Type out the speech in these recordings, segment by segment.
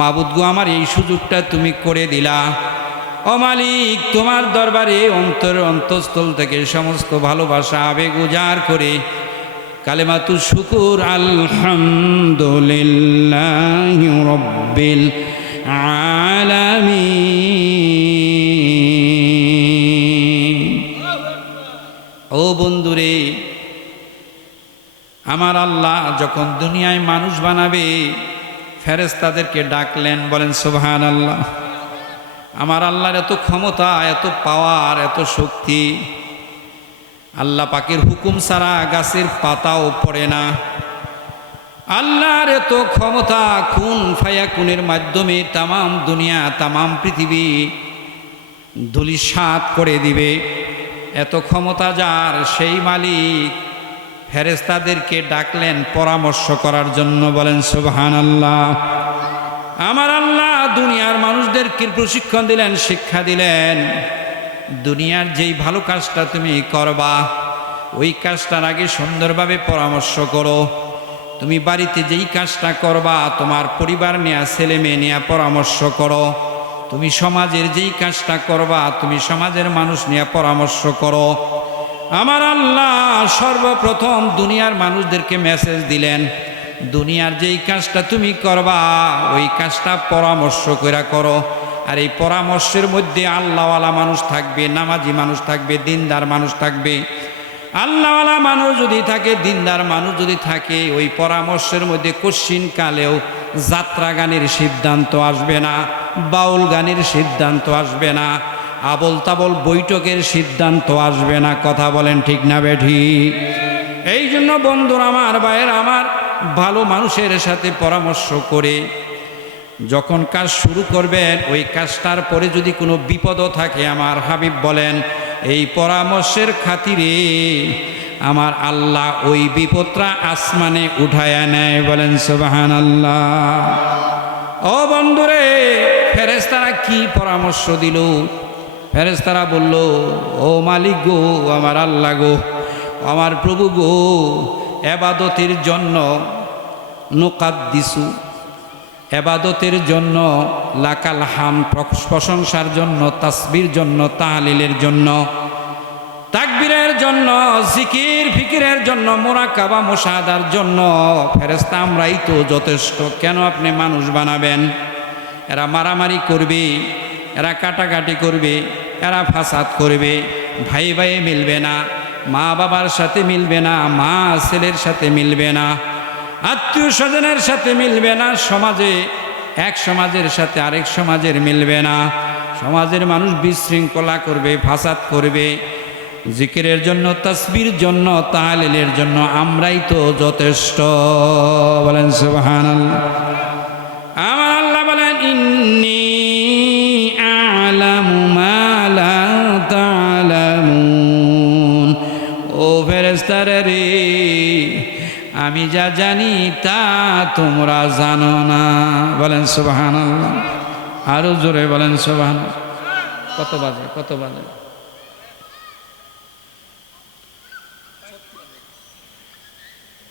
মাবুদ গো, আমার এই সুযোগটা তুমি করে দিলা। ও মালিক, তোমার দরবারে অন্তঃস্থল থেকে সমস্ত ভালোবাসা আবেগ উজাড় করে কালেমাতু শুকুর আলহামদুলিল্লাহি রাব্বিল আলামিন। ও বন্ধুরে, আমার আল্লাহ যখন দুনিয়ায় মানুষ বানাবে ফেরেশতাদেরকে ডাকলেন, বলেন সুবহানাল্লাহ। আমার আল্লাহর এত ক্ষমতা, এত পাওয়ার, এত শক্তি। আল্লাহ পাকের হুকুম ছাড়া গাছের পাতাও পড়ে না। আল্লাহর এত ক্ষমতা, খুন ফায়াকুনের মাধ্যমে তামাম দুনিয়া, তামাম পৃথিবী ধূলিসাৎ করে দিবে। এত ক্ষমতা যার, সেই মালিক ফেরেশতাদেরকে ডাকলেন পরামর্শ করার জন্য, বলেন সুবহানাল্লাহ। আমার আল্লাহ দুনিয়ার মানুষদেরকে প্রশিক্ষণ দিলেন, শিক্ষা দিলেন। দুনিয়ার যেই ভালো কাজটা তুমি করবা, ওই কাজটার আগে সুন্দরভাবে পরামর্শ করো। তুমি বাড়িতে যেই কাজটা করবা, তোমার পরিবার নিয়ে, ছেলে মেয়ে নিয়ে পরামর্শ করো। তুমি সমাজের যেই কাজটা করবা, তুমি সমাজের মানুষ নিয়ে পরামর্শ করো। আমার আল্লাহ সর্বপ্রথম দুনিয়ার মানুষদেরকে মেসেজ দিলেন, দুনিয়ার যেই কাজটা তুমি করবা, ওই কাজটা পরামর্শ করে করো। আর এই পরামর্শের মধ্যে আল্লাহওয়ালা মানুষ থাকবে, নামাজি মানুষ থাকবে, দিনদার মানুষ থাকবে। আল্লাহওয়ালা মানুষ যদি থাকে, দিনদার মানুষ যদি থাকে, ওই পরামর্শের মধ্যে কশ্চিন কালেও যাত্রা গানের সিদ্ধান্ত আসবে না, বাউল গানের সিদ্ধান্ত আসবে না, আবল তাবল বৈঠকের সিদ্ধান্ত আসবে না। কথা বলেন ঠিক না বেঠিক? এই জন্য বন্ধুরা আমার, ভাইয়ের আমার, ভালো মানুষের সাথে পরামর্শ করে যখন কাজ শুরু করবেন, ওই কাজটার পরে যদি কোনো বিপদও থাকে, আমার হাবিব বলেন এই পরামর্শের খাতিরে আমার আল্লাহ ওই বিপদটা আসমানে উঠায়া নেয়, বলেন সুবহানাল্লাহ। ও বন্ধুরে, ফেরেশতারা কি পরামর্শ দিল? ফেরেশতারা বলল, ও মালিক গো, আমার আল্লাহ গো, আমার প্রভু গো, এবাদতের জন্য নুকাদ্দিসু, এবাদতের জন্য লাকাল হাম, প্রশংসার জন্য, তাসবির জন্য, তাহলিলের জন্য, তাকবীরের জন্য, জিকির ফিকিরের জন্য, মুরাকাবা মুশাহাদার জন্য ফেরেশতা আমরাই তো যথেষ্ট। কেন আপনি মানুষ বানাবেন? এরা মারামারি করবে, এরা কাটাকাটি করবে, এরা ফাসাদ করবে, ভাই ভাই মিলবে না, মা বাবার সাথে মিলবে না, মা ছেলের সাথে মিলবে না, আত্মীয় স্বজনের সাথে মিলবে না, সমাজে এক সমাজের সাথে আরেক সমাজের মিলবে না, সমাজের মানুষ বিশৃঙ্খলা করবে, ফাসাদ করবে। জিকিরের জন্য, তাসবির জন্য, তাহলিলের জন্য আমরাই তো যথেষ্ট, বলেন সুবহানাল্লাহ। আমার আল্লাহ বলেন, ইন্নী আ'লামু মা লা তা'লামুন। ও ফেরেশতারা রে, আমি যা জানি তা তোমরা জানো না, বলেন সুবহানাল্লাহ। আরো জোরে বলেন সুবহানাল্লাহ। কত বাজে? কত বাজে?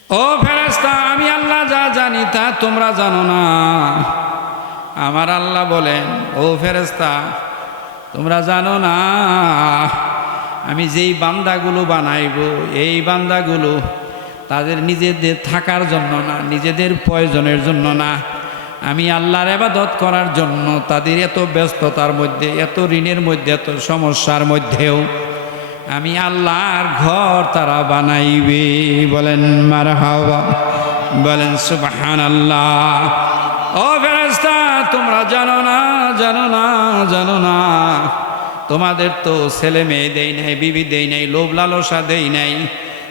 ও ফেরেশতা, আমি আল্লাহ যা জানি তা তোমরা জানো না। আমার আল্লাহ বলেন, ও ফেরেশতা, তোমরা জানো না আমি যেই বান্দাগুলো বানাইব, এই বান্দাগুলো তাদের নিজেদের থাকার জন্য না, নিজেদের প্রয়োজনের জন্য না, আমি আল্লাহর ইবাদত করার জন্য তাদের এত ব্যস্ততার মধ্যে, এত ঋণের মধ্যে, এত সমস্যার মধ্যেও আমি আল্লাহর ঘর তারা বানাইবে, বলেন মারহাবা, বলেন সুবহানাল্লাহ। ও ফেরেশতা, তোমরা জানো না, জানো না, জানো না, তোমাদের তো ছেলে মেয়ে দেই নাই, বিবি দেই নাই, লোভ লালসা দেই নাই,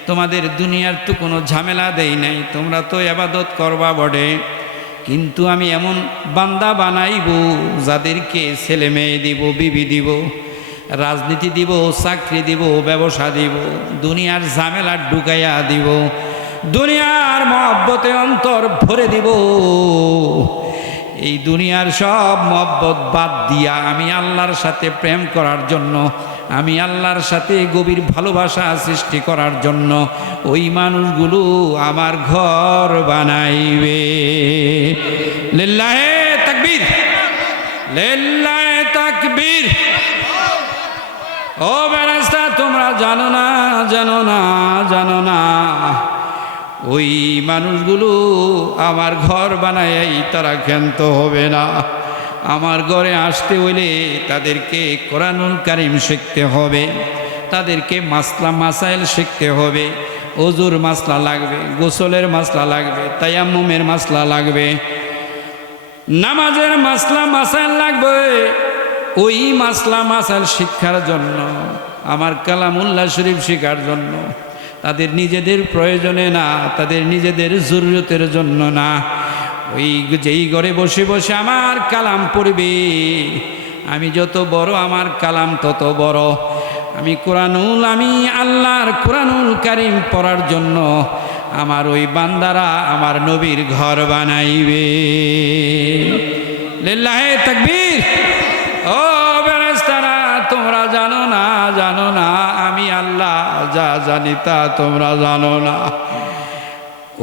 তোমাদের দুনিয়ার তো কোনো ঝামেলা দেই নাই, তোমরা তো ইবাদত করবা বটে, কিন্তু আমি এমন বান্দা বানাইব যাদেরকে ছেলে মেয়ে দিব, বিবি দিব, রাজনীতি দিব, চাকরি দিব, ব্যবসা দিব, দুনিয়ার ঝামেলা ঢুকাইয়া দিব, দুনিয়ার মহব্বতে অন্তর ভরে দিব। এই দুনিয়ার সব মহব্বত বাদ দিয়া আমি আল্লাহর সাথে প্রেম করার জন্য, আমি আল্লাহর সাথে গভীর ভালোবাসা সৃষ্টি করার জন্য ওই মানুষগুলো আমার ঘর বানাইবে। লিল্লাহে তাকবীর। লিল্লাহি তাকবীর। ও ফেরেশতা, তোমরা জানো না, জানো না, জানো না, ওই মানুষগুলো আমার ঘর বানায় তারা ক্ষান্ত হবে না। আমার ঘরে আসতে হইলে তাদেরকে কোরআনুল কারীম শিখতে হবে, তাদেরকে মাসলা মাসাইল শিখতে হবে। ওযুর মাসলা লাগবে, গোসলের মাসলা লাগবে, তায়াম্মুমের মাসলা লাগবে, নামাজের মাসলা মাসাইল লাগবে। ওই মাসলা মাসাইল শিক্ষার জন্য, আমার কালামুল্লাহ শরীফ শিখার জন্য, তাদের নিজেদের প্রয়োজনে না, তাদের নিজেদের জরুরতের জন্য না, ওই যেই ঘরে বসে বসে আমার কালাম পড়বে, আমি যত বড় আমার কালাম তত বড়। আমি আল্লাহর কোরআনুল কারীম পড়ার জন্য আমার ওই বান্দারা আমার নবীর ঘর বানাইবে। লিল্লাহি তাকবীর। ও ফেরেশতারা, তোমরা জানো না, জানো না, আমি আল্লাহ যা জানি তা তোমরা জানো না।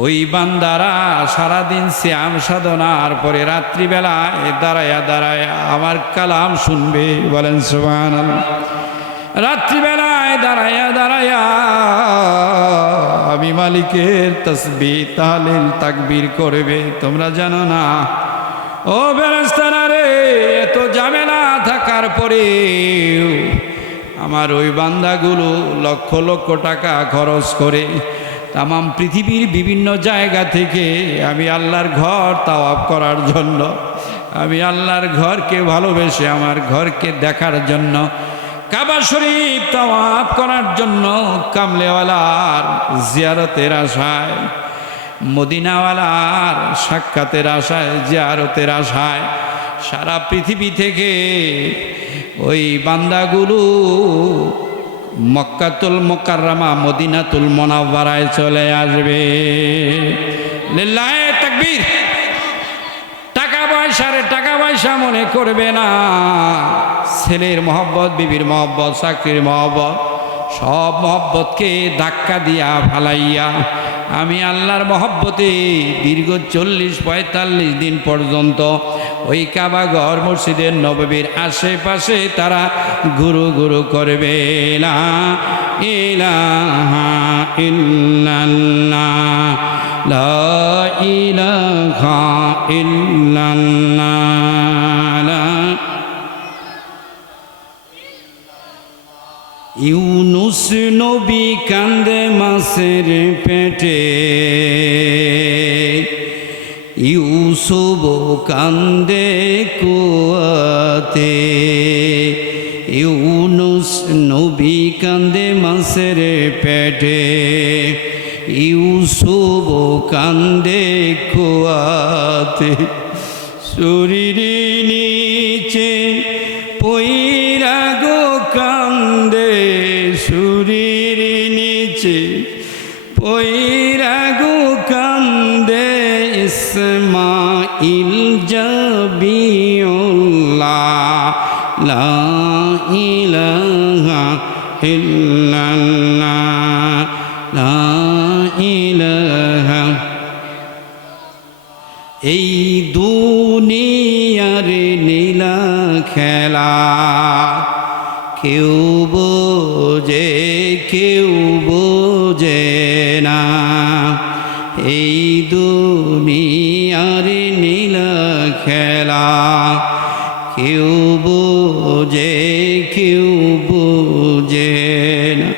ওই বান্দারা সারাদিন সিয়াম সাধনার পরে রাত্রিবেলায় দাঁড়ায়া দাঁড়ায়া আমার কালাম শুনবে। বলেন সুবহানাল্লাহ। রাত্রিবেলায় দাঁড়ায়া দাঁড়ায়া আমি মালিকের তাসবিহ তাহলিল তাকবীর করবে। তোমরা জানো না ও ফেরেশতারা রে, এত ঝামেলা থাকার পরে আমার ওই বান্দাগুলো লক্ষ লক্ষ টাকা খরচ করে তামাম পৃথিবীর বিভিন্ন জায়গা থেকে আমি আল্লাহর ঘর তাওয়াফ করার জন্য, আমি আল্লাহর ঘরকে ভালোবেসে আমার ঘরকে দেখার জন্য, কাবা শরীফ তাওয়াফ করার জন্য, কামলেওয়ালার জিয়ারতের আশায়, মদিনাওয়ালার সাক্ষাতের আশায়, জিয়ারতের আশায় সারা পৃথিবী থেকে ওই বান্দাগুলো মক্কাতুল মুকাররমা মদিনাতুল মুনাওয়ারায় চলে আসবে। লিল্লাহি তাকবীর। টাকা পয়সা মনে করবে না, ছেলের মহব্বত, বিবির মহব্বত, চাকরির মহব্বত, সব মহব্বতকে ধাক্কা দিয়া ফালাইয়া আমি আল্লাহর মহব্বতে দীর্ঘ 40-45 দিন পর্যন্ত ওই কাবা ঘর মসজিদের নববীর আশেপাশে তারা ঘুরু ঘুরু করবে। লা ইলাহা ইল্লাল্লাহ, লা ইলাহা ইল্লাল্লাহ। ইউনুস নবী কান্দে মাছের পেটে, ইউসুফ কান্দে কুয়াতে। ইউনুস নবী কান্দে মাছের পেটে, ইউসুফ কান্দে কুয়াতে। শরীর নিচে পইরা গো কান্দে, শরীর নিচে পইরা গো কান্দে। ইসমাইল জাবিউল্লাহ, লা ইলাহা ইল্লাল্লাহ, লা ইলাহা। এই দুনিয়ার নীলা খেলা কেউ বোঝে, কেউ বোঝে না। এই দুনিয়ার নীলা খেলা কেউ বোঝে, কেউ বোঝে না।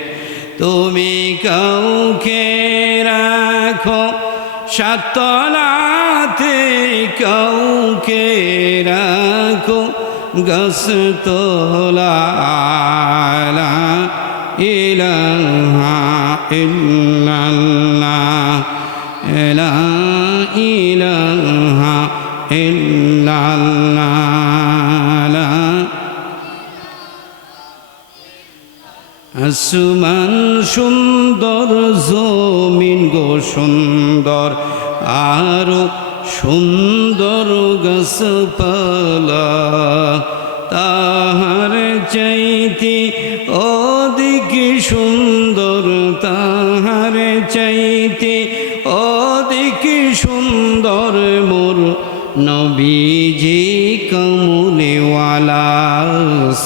তুমি কাউকে রাখো সাতলাতে, কাউকে রাখো গাছতলায়। লা ইলাহা ইল্লাল্লাহ, লা ইলাহা ইল্লাল্লাহ। আসমান সুন্দর, জমিন গো সুন্দর, আরো সুন্দর গাছপালা। তাহার চাইতে অধিক সুন্দর, তাহার চাইতে অধিক সুন্দর মোর নবীজি কমলিওয়ালা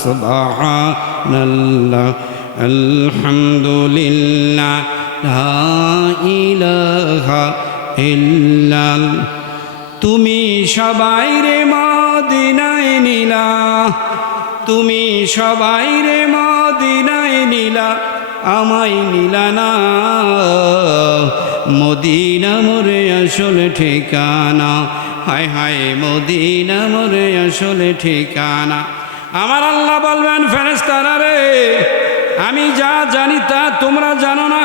সুবহানাল্লাহ আলহামদুলিল্লাহ লা ইলাহা ইল্লাল্লাহ। তুমি সবাই রে মদিনায় নিলা, তুমি সবাই রে মদিনায় নিলা, আমায় নিলা না। মদিনা মোরে আসল ঠিকানা, হায় হায় মদিনা মোরে আসল ঠিকানা। আমার আল্লাহ বলবেন ফেরেশতারা রে, আমি যা জানি তা তোমরা জানো না,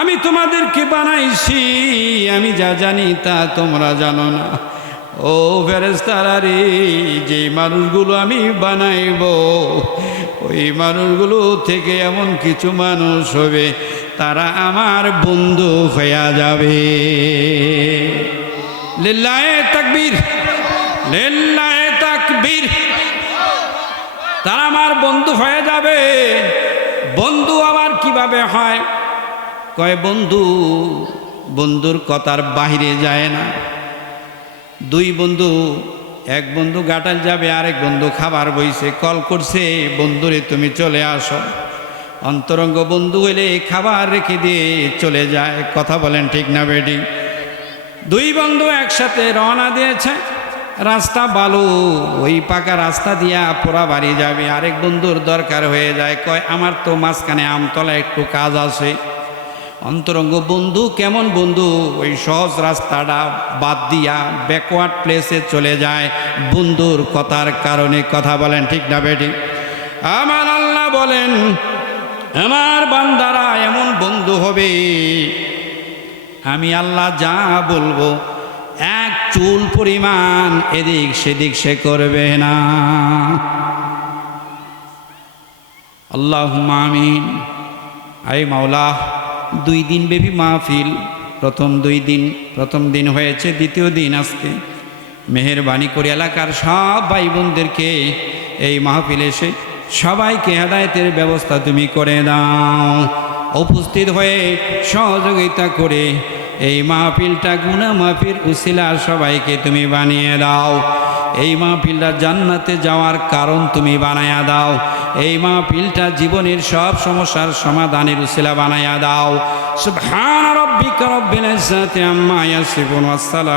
আমি তোমাদেরকে বানাইছি, আমি যা জানি তা তোমরা জানো না। ও ফেরেশতারা রে, যে মানুষগুলো আমি বানাইব ওই মানুষগুলো থেকে এমন কিছু মানুষ হবে তারা আমার বন্ধু হয়ে যাবে। লিল্লাহে তাকবীর, লিল্লাহে তাকবীর। তারা আমার বন্ধু হয়ে যাবে। বন্ধু আবার কিভাবে হয়? কয় বন্ধু বন্ধুর কথার বাহিরে যায় না। দুই বন্ধু, এক বন্ধু গাটাল যাবে, আরেক বন্ধু খাবার বইছে, কল করছে বন্ধুরে তুমি চলে আসো। অন্তরঙ্গ বন্ধু হইলে খাবার রেখে দিয়ে চলে যায়। কথা বলেন ঠিক না বেটি? দুই বন্ধু একসাথে রওনা দিয়েছে, রাস্তা বালু, ওই পাকা রাস্তা দিয়া পোড়া বাড়ি যাবে। আরেক বন্ধুর দরকার হয়ে যায়, কয় আমার তো মাঝখানে আমতলা একটু কাজ আছে। অন্তরঙ্গ বন্ধু কেমন বন্ধু? ওই সহজ রাস্তাটা বাদ দিয়া ব্যাকওয়ার্ড প্লেসে চলে যায় বন্ধুর কথার কারণে। কথা বলেন ঠিক না বেটি? আমার আল্লাহ বলেন আমার বান্দারা এমন বন্ধু হবে, আমি আল্লাহ যা বলবো এক চুল পরিমাণ এদিক সেদিক সে করবে না। আল্লাহুম্মা আমিন। আই মাওলা, 2 দিন ব্যাপী মাহফিল, প্রথম দিন হয়েছে, দ্বিতীয় দিন আজকে। মেহেরবানি করে এলাকার সব ভাই বোনদেরকে এই মাহফিলে এসে সবাইকে হেদায়েতের ব্যবস্থা তুমি করে দাও। উপস্থিত হয়ে সহযোগিতা করে এই মাহফিলটা গুনাহ মাফির উসিলা সবাইকে তুমি বানিয়ে দাও। এই মাহফিলটা জান্নাতে যাওয়ার কারণ তুমি বানায়া দাও। এই মাহফিলটা জীবনের সব সমস্যার সমাধানের উসিলা বানায়া দাও। সুবহান রাব্বিকা রাব্বিল ইজ্জাতি আম্মা ইয়াসিফুন ওয়াস সালাম।